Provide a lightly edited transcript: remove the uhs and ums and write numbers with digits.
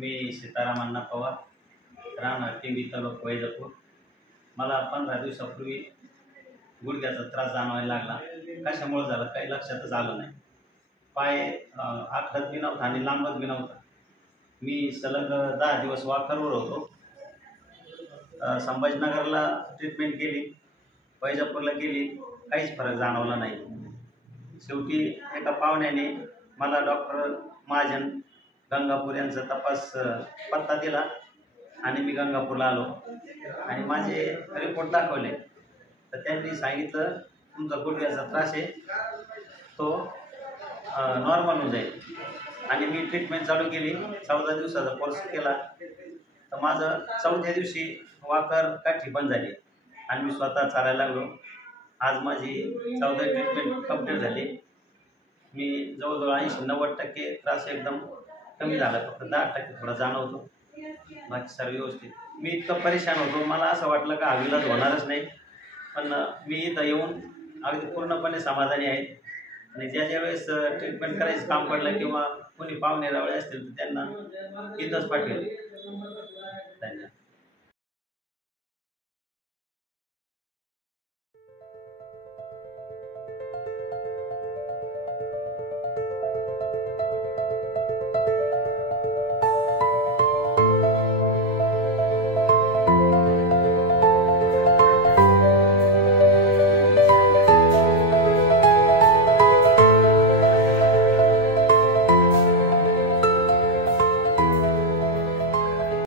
मी सीताराम अण्णा पवार, राहणार टिंबी तालुका वैजापूर. मला 15 दिवसापूर्वी गुडघ्याचा त्रास जाणवायला लागला. कशामुळे झालं काही लक्षातच आलं नाही. पाय आखडत बी नव्हता आणि लांबत बी नव्हता. मी सलग 10 दिवस वॉकरवर होतो. संभाजीनगरला ट्रीटमेंट केली, वैजापूरला गेली, काहीच फरक जाणवला नाही. शेवटी एका पाहुण्याने मला डॉक्टर महाजन गंगापूर यांचा तपास पत्ता दिला आणि मी गंगापूरला आलो आणि माझे रिपोर्ट दाखवले. तर त्यांनी सांगितलं तुमचा गुडघ्याचा त्रास आहे तो नॉर्मल होऊन जाईल. आणि मी ट्रीटमेंट चालू केली. 14 दिवसाचा कोर्स केला. तर माझं 4थ्या दिवशी वाकर काठी बंद झाली आणि मी स्वतः चालायला लागलो. आज माझी 14 ट्रीटमेंट कंप्लीट झाली. मी जवळजवळ 80-90% त्रास एकदम कमी झाला. फक्त 10% थोडा जाणवतो, बाकी सर्व व्यवस्थित. मी इतकं परेशान होतो, मला असं वाटलं का हा इलाज होणारच नाही. पण मी इथं येऊन अगदी पूर्णपणे समाधानी आहे. आणि ज्या वेळेस ट्रीटमेंट करायचं काम पडलं किंवा कोणी पाहुणे रावळे असतील तर त्यांना इथंच पाठवेल.